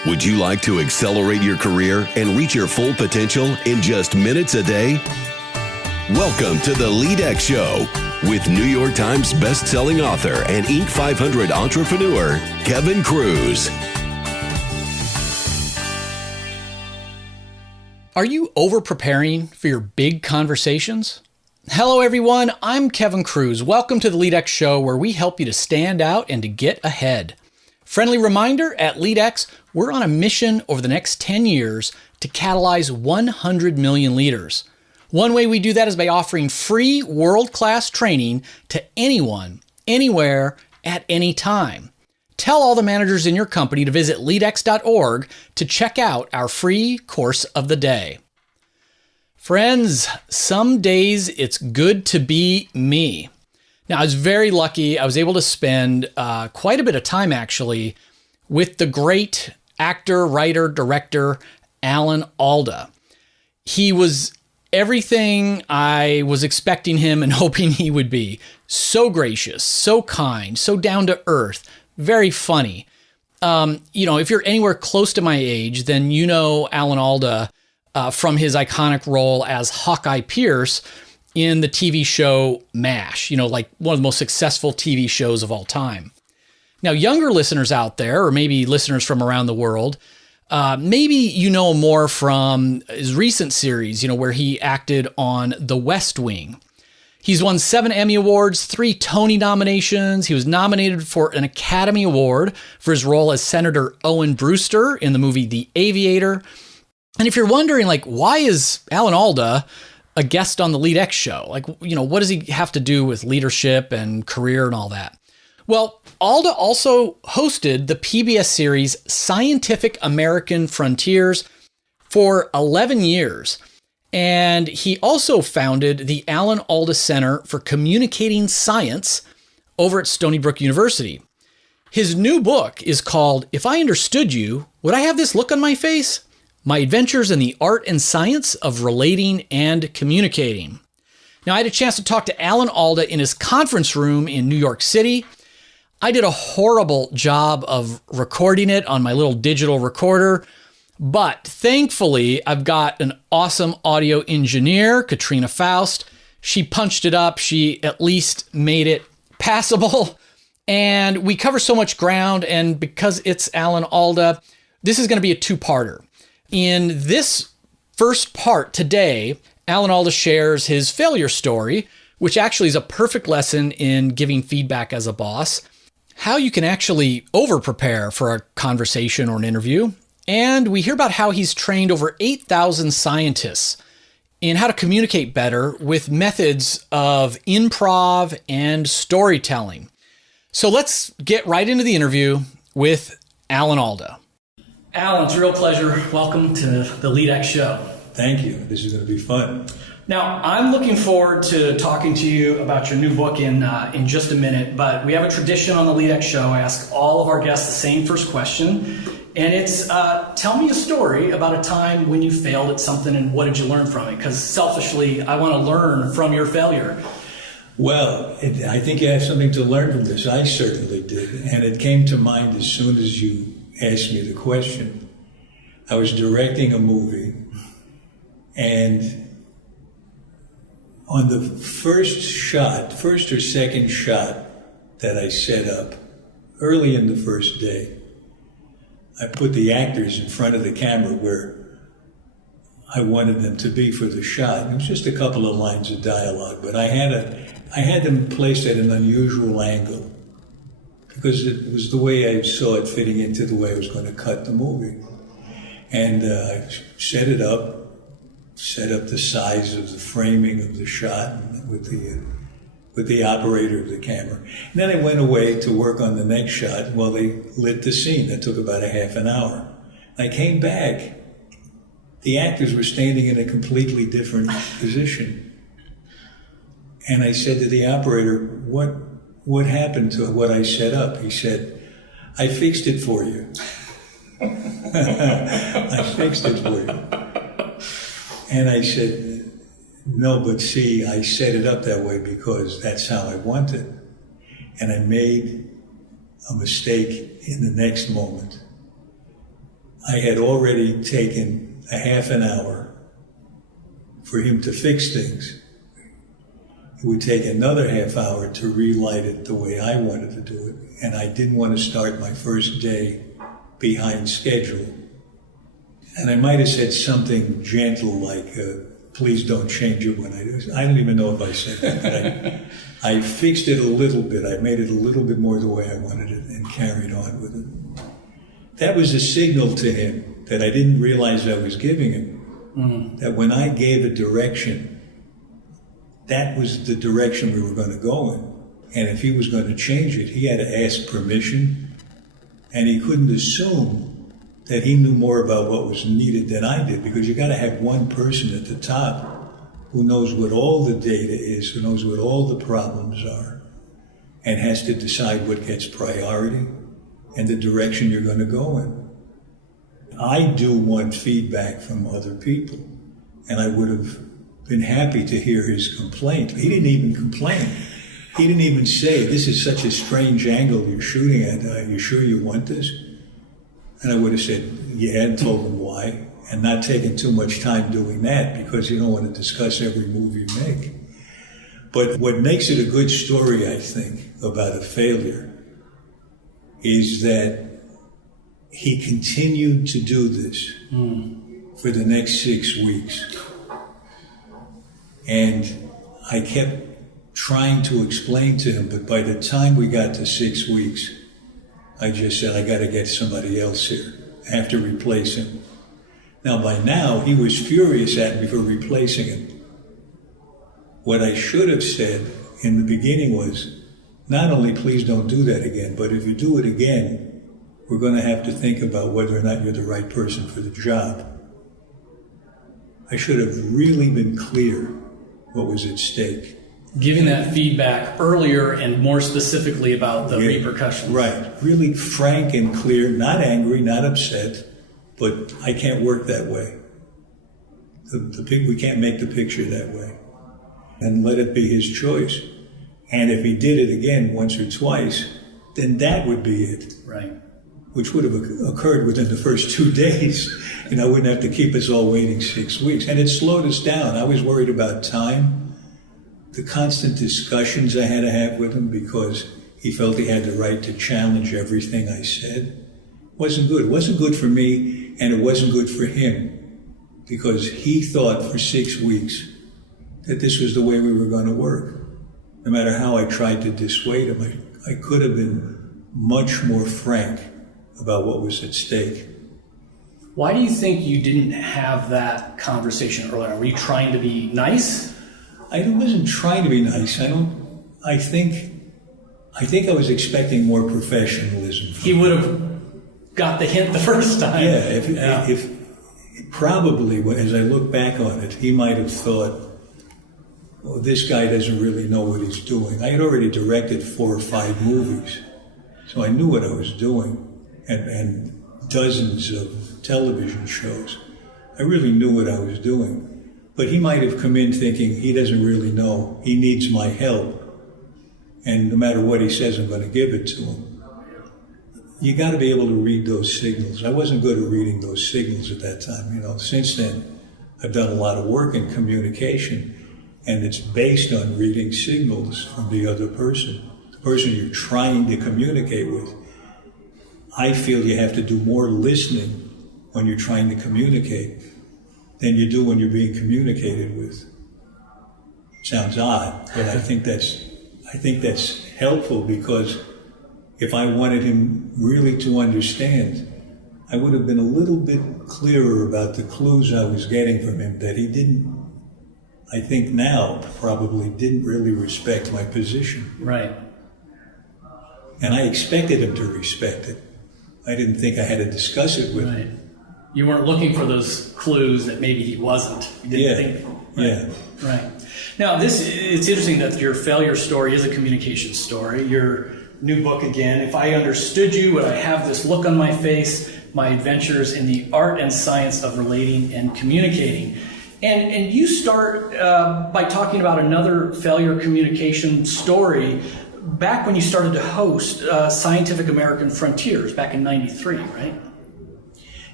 Would you like to accelerate your career and reach your full potential in just minutes a day? Welcome to the LEADx Show with New York Times best-selling author and Inc. 500 entrepreneur, Kevin Kruse. Are you over-preparing for your big conversations? Hello, everyone. I'm Kevin Kruse. Welcome to the LEADx Show, where we help you to stand out and to get ahead. Friendly reminder, at LEADx, we're on a mission over the next 10 years to catalyze 100 million leaders. One way we do that is by offering free world-class training to anyone, anywhere, at any time. Tell all the managers in your company to visit leadx.org to check out our free course of the day. Friends, some days it's good to be me. Now, I was very lucky. I was able to spend quite a bit of time, actually, with the great actor, writer, director, Alan Alda. He was everything I was expecting him and hoping he would be. So gracious, so kind, so down to earth, very funny. If you're anywhere close to my age, then you know Alan Alda from his iconic role as Hawkeye Pierce in the TV show MASH, like one of the most successful TV shows of all time. Now, younger listeners out there, or maybe listeners from around the world, maybe you know more from his recent series, where he acted on The West Wing. He's won 7 Emmy Awards, 3 Tony nominations. He was nominated for an Academy Award for his role as Senator Owen Brewster in the movie The Aviator. And if you're wondering, why is Alan Alda a guest on the LEADx Show? What does he have to do with leadership and career and all that? Well, Alda also hosted the PBS series Scientific American Frontiers for 11 years. And he also founded the Alan Alda Center for Communicating Science over at Stony Brook University. His new book is called If I Understood You, Would I Have This Look on My Face? My Adventures in the Art and Science of Relating and Communicating. Now, I had a chance to talk to Alan Alda in his conference room in New York City. I did a horrible job of recording it on my little digital recorder, but thankfully, I've got an awesome audio engineer, Katrina Faust. She punched it up. She at least made it passable. And we cover so much ground, and because it's Alan Alda, this is going to be a two-parter. In this first part today, Alan Alda shares his failure story, which actually is a perfect lesson in giving feedback as a boss, how you can actually over-prepare for a conversation or an interview, and we hear about how he's trained over 8,000 scientists in how to communicate better with methods of improv and storytelling. So let's get right into the interview with Alan Alda. Alan, it's a real pleasure. Welcome to the LEADx Show. Thank you. This is going to be fun. Now, I'm looking forward to talking to you about your new book in just a minute, but we have a tradition on the LEADx Show. I ask all of our guests the same first question, and it's, tell me a story about a time when you failed at something and what did you learn from it? Because selfishly, I want to learn from your failure. Well, I think you have something to learn from this. I certainly did, and it came to mind as soon as you asked me the question. I was directing a movie, and on the first or second shot that I set up, early in the first day, I put the actors in front of the camera where I wanted them to be for the shot. It was just a couple of lines of dialogue, but I had them placed at an unusual angle because it was the way I saw it fitting into the way I was going to cut the movie. And I set up the size of the framing of the shot with the operator of the camera. And then I went away to work on the next shot while they lit the scene. That took about a half an hour. I came back. The actors were standing in a completely different position. And I said to the operator, what happened to what I set up? He said, I fixed it for you. I fixed it for you. And I said, no, but see, I set it up that way because that's how I want it. And I made a mistake in the next moment. I had already taken a half an hour for him to fix things. It would take another half hour to relight it the way I wanted to do it. And I didn't want to start my first day behind schedule. And I might have said something gentle like, please don't change it when I do it. I don't even know if I said that. But I fixed it a little bit. I made it a little bit more the way I wanted it and carried on with it. That was a signal to him that I didn't realize I was giving him. That when I gave a direction, that was the direction we were going to go in. And if he was going to change it, he had to ask permission, and he couldn't assume that he knew more about what was needed than I did, because you got to have one person at the top who knows what all the data is, who knows what all the problems are, and has to decide what gets priority and the direction you're going to go in. I do want feedback from other people, and I would have been happy to hear his complaint. He didn't even complain. He didn't even say, this is such a strange angle you're shooting at. Are you sure you want this? And I would have said, yeah, and told him why, and not taken too much time doing that, because you don't want to discuss every move you make. But what makes it a good story, I think, about a failure is that he continued to do this for the next 6 weeks. And I kept trying to explain to him, but by the time we got to 6 weeks, I just said, I got to get somebody else here. I have to replace him. Now, by now, he was furious at me for replacing him. What I should have said in the beginning was, not only please don't do that again, but if you do it again, we're going to have to think about whether or not you're the right person for the job. I should have really been clear what was at stake. Giving that feedback earlier and more specifically about the repercussions. Right. Really frank and clear, not angry, not upset, but I can't work that way. We can't make the picture that way. And let it be his choice. And if he did it again once or twice, then that would be it. Right. Which would have occurred within the first 2 days. I wouldn't have to keep us all waiting 6 weeks. And it slowed us down. I was worried about time, the constant discussions I had to have with him because he felt he had the right to challenge everything I said. Wasn't good. It wasn't good for me, and it wasn't good for him, because he thought for 6 weeks that this was the way we were going to work. No matter how I tried to dissuade him, I could have been much more frank about what was at stake. Why do you think you didn't have that conversation earlier? Were you trying to be nice? I wasn't trying to be nice. I think I was expecting more professionalism. He would have got the hint the first time. Yeah, if probably, as I look back on it, he might have thought, oh, this guy doesn't really know what he's doing. I had already directed 4 or 5 movies, so I knew what I was doing, and dozens of television shows. I really knew what I was doing. But he might have come in thinking he doesn't really know, he needs my help, and no matter what he says, I'm going to give it to him. You got to be able to read those signals. I wasn't good at reading those signals at that time. Since then, I've done a lot of work in communication, and it's based on reading signals from the other person, the person you're trying to communicate with. I feel you have to do more listening when you're trying to communicate than you do when you're being communicated with. Sounds odd, but I think that's helpful, because if I wanted him really to understand, I would have been a little bit clearer about the clues I was getting from him that he didn't, I think now, probably didn't really respect my position. Right. And I expected him to respect it. I didn't think I had to discuss it with him. You weren't looking for those clues that maybe he wasn't. You didn't think. Right. Yeah. Right. Now, it's interesting that your failure story is a communication story. Your new book, again, If I Understood You, Would I Have This Look on My Face? My Adventures in the Art and Science of Relating and Communicating. And you start by talking about another failure communication story back when you started to host Scientific American Frontiers back in '93, right?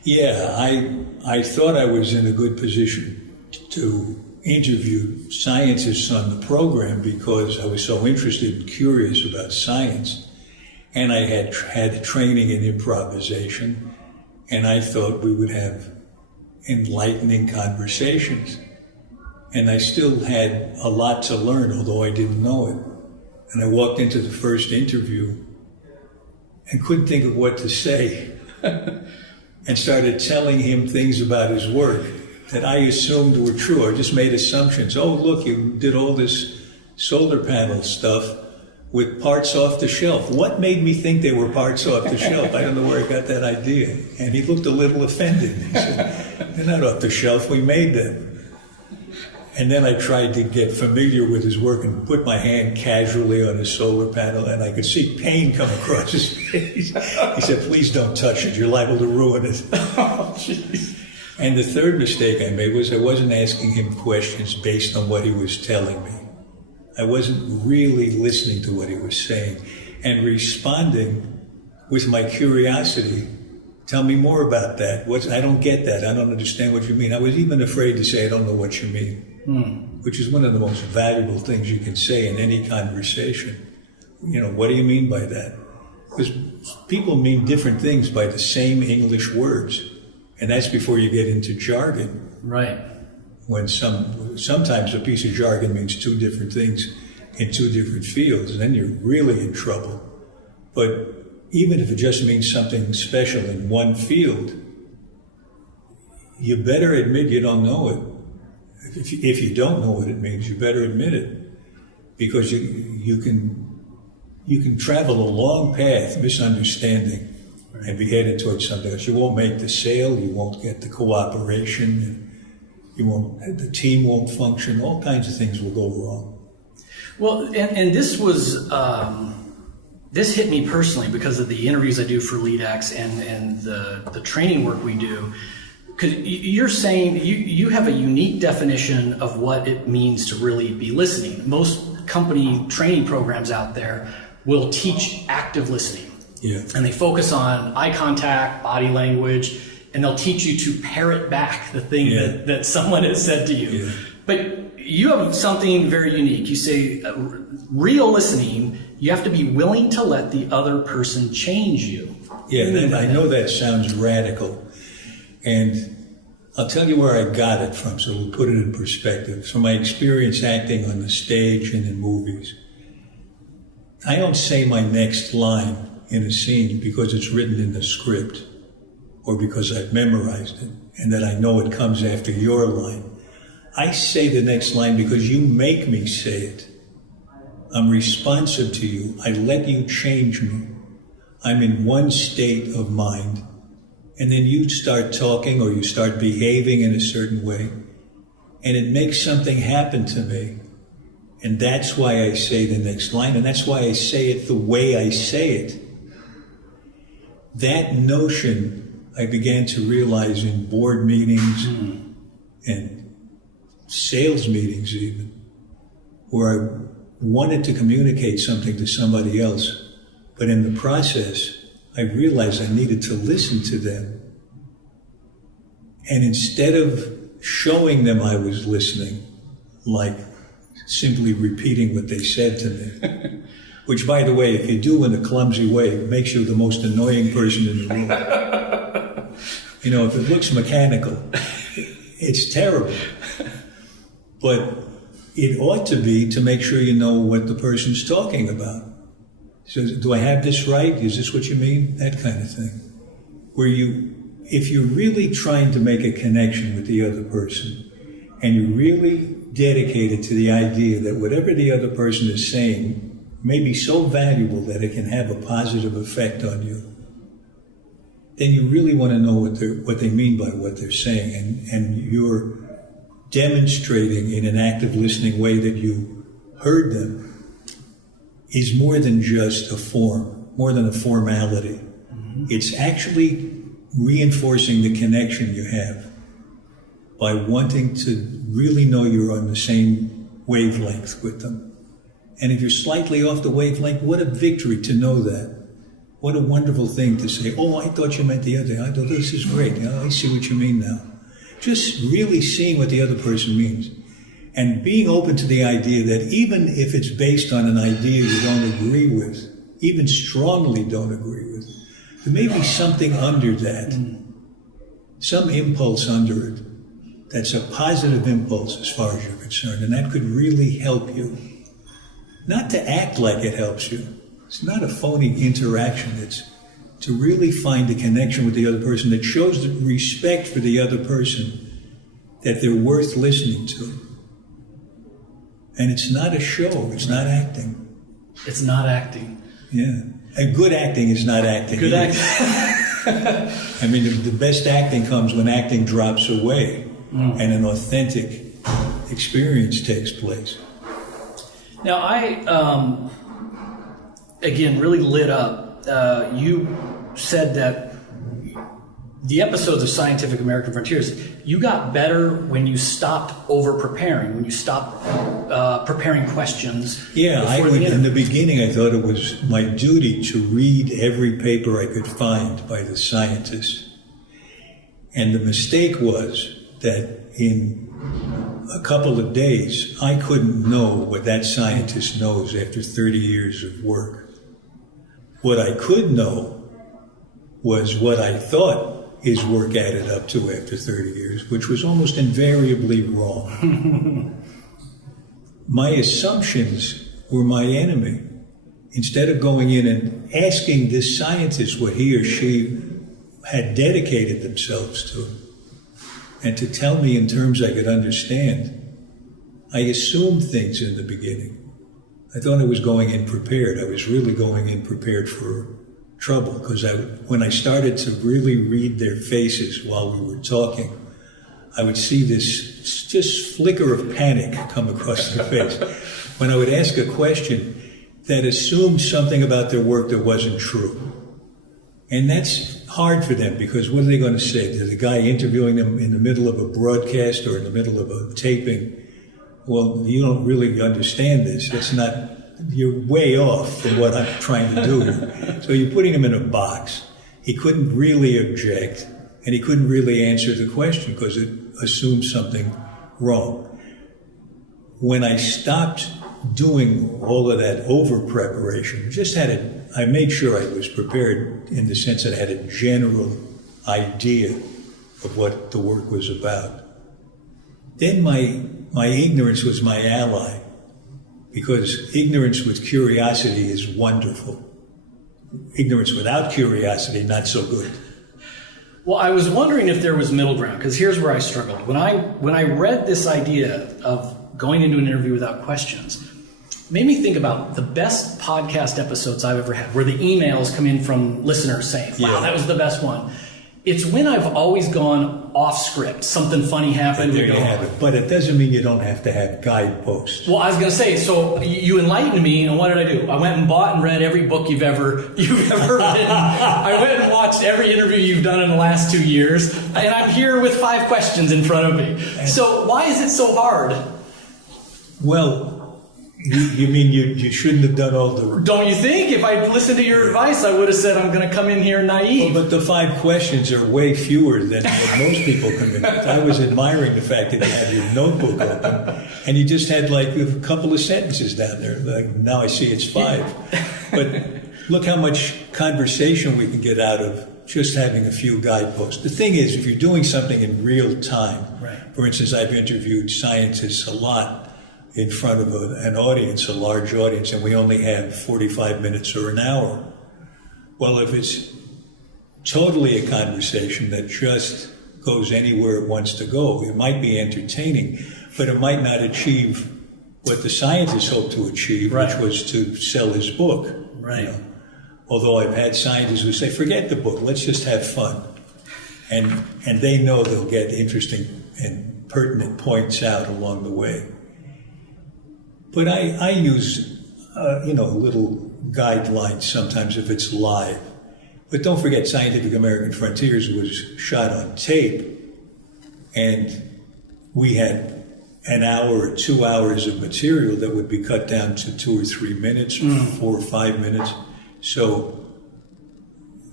Yeah, I thought I was in a good position to interview scientists on the program because I was so interested and curious about science. And I had training in improvisation, and I thought we would have enlightening conversations. And I still had a lot to learn, although I didn't know it. And I walked into the first interview and couldn't think of what to say and started telling him things about his work that I assumed were true, or just made assumptions. Oh, look, you did all this solar panel stuff with parts off the shelf. What made me think they were parts off the shelf? I don't know where I got that idea. And he looked a little offended. He said, they're not off the shelf, we made them. And then I tried to get familiar with his work and put my hand casually on his solar panel, and I could see pain come across his face. He said, please don't touch it, you're liable to ruin it. Oh, jeez. And the third mistake I made was I wasn't asking him questions based on what he was telling me. I wasn't really listening to what he was saying and responding with my curiosity. Tell me more about that. I don't get that. I don't understand what you mean. I was even afraid to say, I don't know what you mean, which is one of the most valuable things you can say in any conversation. You know, what do you mean by that? Because people mean different things by the same English words. And that's before you get into jargon. Right. When sometimes a piece of jargon means two different things in two different fields, and then you're really in trouble. But even if it just means something special in one field, you better admit you don't know it. If you don't know what it means, you better admit it, because you can travel a long path misunderstanding and be headed towards something else. You won't make the sale, you won't get the cooperation, the team won't function, all kinds of things will go wrong. Well, and this was, this hit me personally because of the interviews I do for LEADx and the training work we do. Because you're saying you have a unique definition of what it means to really be listening. Most company training programs out there will teach active listening. Yeah. And they focus on eye contact, body language, and they'll teach you to parrot back the thing that someone has said to you. Yeah. But you have something very unique. You say real listening, you have to be willing to let the other person change you. Yeah, I know that sounds radical. And I'll tell you where I got it from, so we'll put it in perspective. From my experience acting on the stage and in movies, I don't say my next line in a scene because it's written in the script or because I've memorized it and that I know it comes after your line. I say the next line because you make me say it. I'm responsive to you. I let you change me. I'm in one state of mind. And then you start talking or you start behaving in a certain way. And it makes something happen to me. And that's why I say the next line. And that's why I say it the way I say it. That notion I began to realize in board meetings and sales meetings even, where I wanted to communicate something to somebody else, but in the process, I realized I needed to listen to them. And instead of showing them I was listening, like simply repeating what they said to me, which, by the way, if you do in a clumsy way, it makes you the most annoying person in the room. You know, if it looks mechanical, it's terrible. But it ought to be to make sure you know what the person's talking about. So, do I have this right? Is this what you mean? That kind of thing. Where if you're really trying to make a connection with the other person, and you're really dedicated to the idea that whatever the other person is saying may be so valuable that it can have a positive effect on you, then you really want to know what they mean by what they're saying, and you're demonstrating in an active listening way that you heard them is more than just a form, more than a formality. Mm-hmm. It's actually reinforcing the connection you have by wanting to really know you're on the same wavelength with them. And if you're slightly off the wavelength, what a victory to know that. What a wonderful thing to say, oh, I thought you meant the other thing. I thought this is great. I see what you mean now. Just really seeing what the other person means. And being open to the idea that even if it's based on an idea you don't agree with, even strongly don't agree with, there may be something under that, some impulse under it, that's a positive impulse as far as you're concerned, and that could really help you. Not to act like it helps you. It's not a phony interaction. It's to really find a connection with the other person that shows the respect for the other person, that they're worth listening to. And it's not a show. It's not acting. It's not acting. Yeah. And good acting is not acting. Good acting. I mean, the best acting comes when acting drops away and an authentic experience takes place. Now, I, again, really lit up. You said that the episodes of Scientific American Frontiers, you got better when you stopped over-preparing, when you stopped preparing questions. Yeah, in the beginning I thought it was my duty to read every paper I could find by the scientists. And the mistake was that in a couple of days, I couldn't know what that scientist knows after 30 years of work. What I could know was what I thought his work added up to after 30 years, which was almost invariably wrong. My assumptions were my enemy. Instead of going in and asking this scientist what he or she had dedicated themselves to, and to tell me in terms I could understand, I assumed things in the beginning. I thought I was going in prepared. I was really going in prepared for trouble, because when I started to really read their faces while we were talking, I would see this just flicker of panic come across their face. When I would ask a question that assumed something about their work that wasn't true. And that's hard for them, because what are they going to say? To the guy interviewing them in the middle of a broadcast or in the middle of a taping, well, you don't really understand this. It's not, you're way off from what I'm trying to do here. So you're putting him in a box. He couldn't really object, and he couldn't really answer the question because it assumed something wrong. When I stopped doing all of that over-preparation, I made sure I was prepared in the sense that I had a general idea of what the work was about. Then my ignorance was my ally, because ignorance with curiosity is wonderful. Ignorance without curiosity, not so good. Well, I was wondering if there was middle ground, because here's where I struggled. When I read this idea of going into an interview without questions, it made me think about the best podcast episodes I've ever had, where the emails come in from listeners saying, wow, that was the best one. It's when I've always gone off script. Something funny happened. There you have it. But it doesn't mean you don't have to have guideposts. Well, I was going to say, so you enlightened me, and what did I do? I went and bought and read every book you've ever written. I went and watched every interview you've done in the last 2 years, and I'm here with 5 questions in front of me. So why is it so hard? Well, you mean you shouldn't have done all the... Don't you think? If I'd listened to your advice, I would have said I'm going to come in here naive. Well, but the 5 questions are way fewer than most people come in. I was admiring the fact that you had your notebook open, and you just had like a couple of sentences down there. Like, now I see it's 5. But look how much conversation we can get out of just having a few guideposts. The thing is, if you're doing something in real time, right. For instance, I've interviewed scientists a lot in front of an audience, a large audience, and we only have 45 minutes or an hour. Well, if it's totally a conversation that just goes anywhere it wants to go, it might be entertaining, but it might not achieve what the scientists hope to achieve, right. Which was to sell his book. Right. You know? Although I've had scientists who say, forget the book, let's just have fun. And they know they'll get interesting and pertinent points out along the way. But I use, a little guidelines sometimes if it's live. But don't forget, Scientific American Frontiers was shot on tape, and we had an hour or 2 hours of material that would be cut down to 2 or 3 minutes, or 4 or 5 minutes. So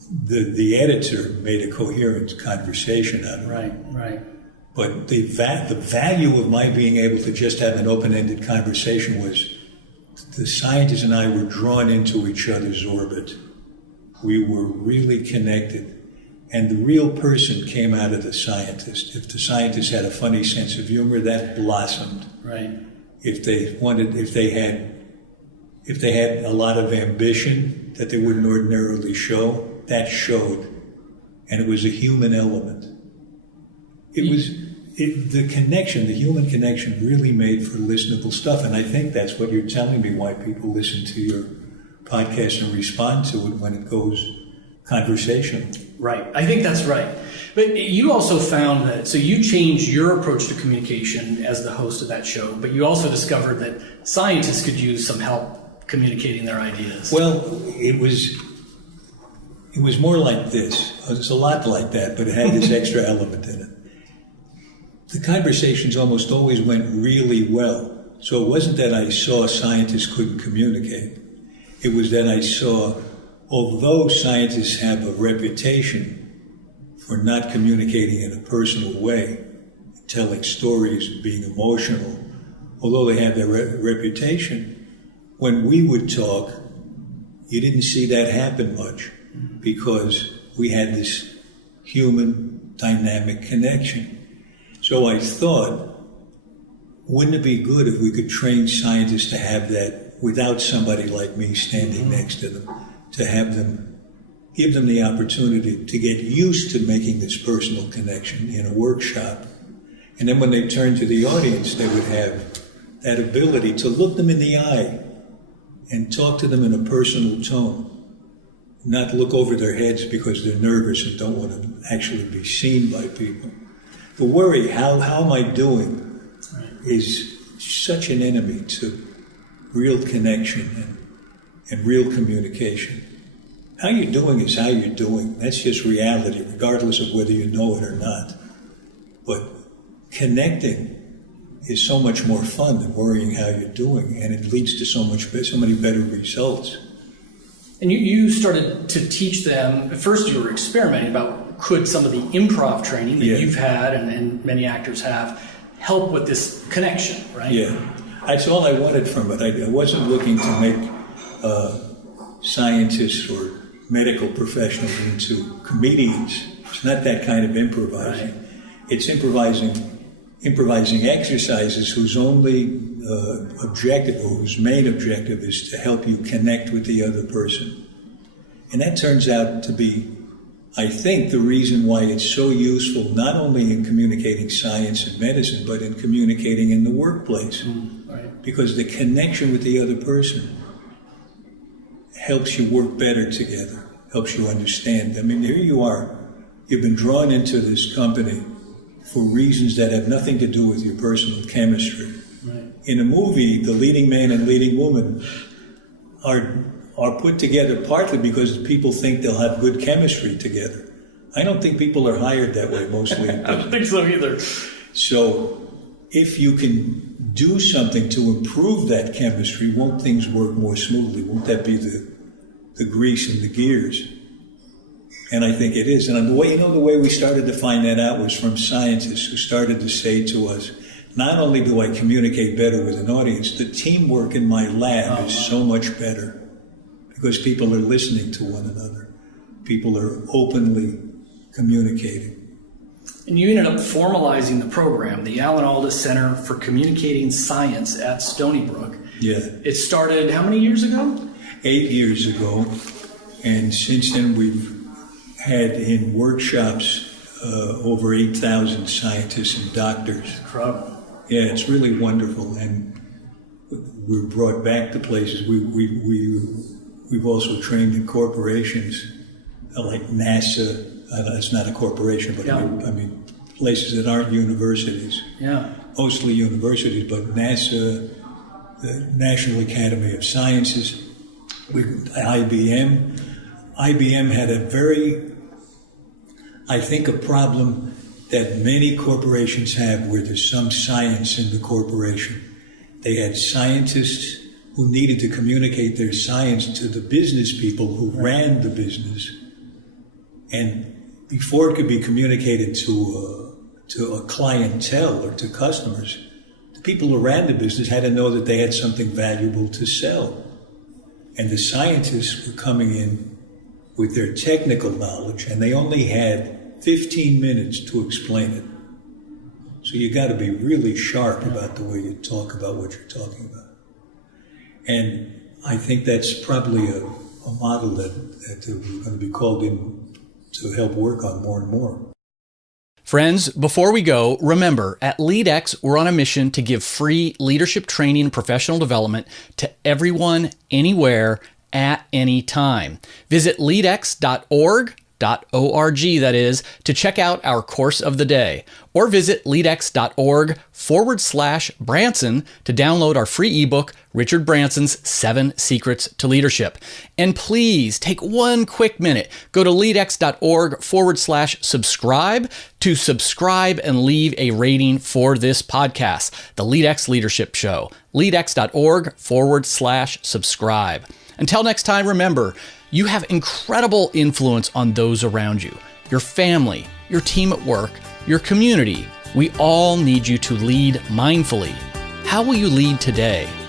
the editor made a coherent conversation out of it. Right. But the value of my being able to just have an open-ended conversation was the scientists and I were drawn into each other's orbit. We were really connected. And the real person came out of the scientist. If the scientist had a funny sense of humor, that blossomed. Right. If they had a lot of ambition that they wouldn't ordinarily show, that showed. And it was a human element. The connection, the human connection, really made for listenable stuff. And I think that's what you're telling me, why people listen to your podcast and respond to it when it goes conversational. Right. I think that's right. But you also found that, so you changed your approach to communication as the host of that show, but you also discovered that scientists could use some help communicating their ideas. Well, it was more like this. It was a lot like that, but it had this extra element in it. The conversations almost always went really well. So it wasn't that I saw scientists couldn't communicate. It was that I saw, although scientists have a reputation for not communicating in a personal way, telling stories, being emotional, although they have their reputation, when we would talk, you didn't see that happen much because we had this human dynamic connection. So I thought, wouldn't it be good if we could train scientists to have that without somebody like me standing next to them, to have them, give them the opportunity to get used to making this personal connection in a workshop. And then when they turn to the audience, they would have that ability to look them in the eye and talk to them in a personal tone, not look over their heads because they're nervous and don't want to actually be seen by people. The worry, how am I doing, is such an enemy to real connection and real communication. How you're doing is how you're doing. That's just reality, regardless of whether you know it or not. But connecting is so much more fun than worrying how you're doing, and it leads to so many better results. And you started to teach them, at first you were experimenting about could some of the improv training that you've had and many actors have help with this connection, right? Yeah, that's all I wanted from it. I wasn't looking to make scientists or medical professionals into comedians. It's not that kind of improvising. Right. It's improvising exercises whose only objective, or whose main objective, is to help you connect with the other person. And that turns out to be, I think, the reason why it's so useful, not only in communicating science and medicine, but in communicating in the workplace. Right. Because the connection with the other person helps you work better together, helps you understand. I mean, here you are, you've been drawn into this company for reasons that have nothing to do with your personal chemistry. Right. In a movie, the leading man and leading woman are put together partly because people think they'll have good chemistry together. I don't think people are hired that way mostly. I don't think so either. So if you can do something to improve that chemistry, won't things work more smoothly? Won't that be the grease in the gears? And I think it is. And the way we started to find that out was from scientists who started to say to us, not only do I communicate better with an audience, the teamwork in my lab is so much better because people are listening to one another. People are openly communicating. And you ended up formalizing the program, the Alan Alda Center for Communicating Science at Stony Brook. Yeah. It started how many years ago? 8 years ago. And since then we've had in workshops over 8,000 scientists and doctors. Incredible. Yeah, it's really wonderful. And we're brought back to places. We've also trained in corporations like NASA. It's not a corporation, but I mean places that aren't universities. Yeah. Mostly universities, but NASA, the National Academy of Sciences, IBM. IBM had a problem that many corporations have where there's some science in the corporation. They had scientists who needed to communicate their science to the business people who ran the business, And before it could be communicated to a clientele or to customers, the people who ran the business had to know that they had something valuable to sell. And the scientists were coming in with their technical knowledge, and they only had 15 minutes to explain it. So you got to be really sharp about the way you talk about what you're talking about. And I think that's probably a model that we're going to be called in to help work on more and more. Friends, before we go, remember, at LEADx, we're on a mission to give free leadership training and professional development to everyone, anywhere, at any time. Visit leadx.org, that is, to check out our course of the day, or visit leadx.org/Branson to download our free ebook, Richard Branson's 7 Secrets to Leadership. And please take one quick minute, go to leadx.org/subscribe to subscribe and leave a rating for this podcast, the LEADx Leadership Show, leadx.org/subscribe. Until next time, remember, you have incredible influence on those around you, your family, your team at work, your community. We all need you to lead mindfully. How will you lead today?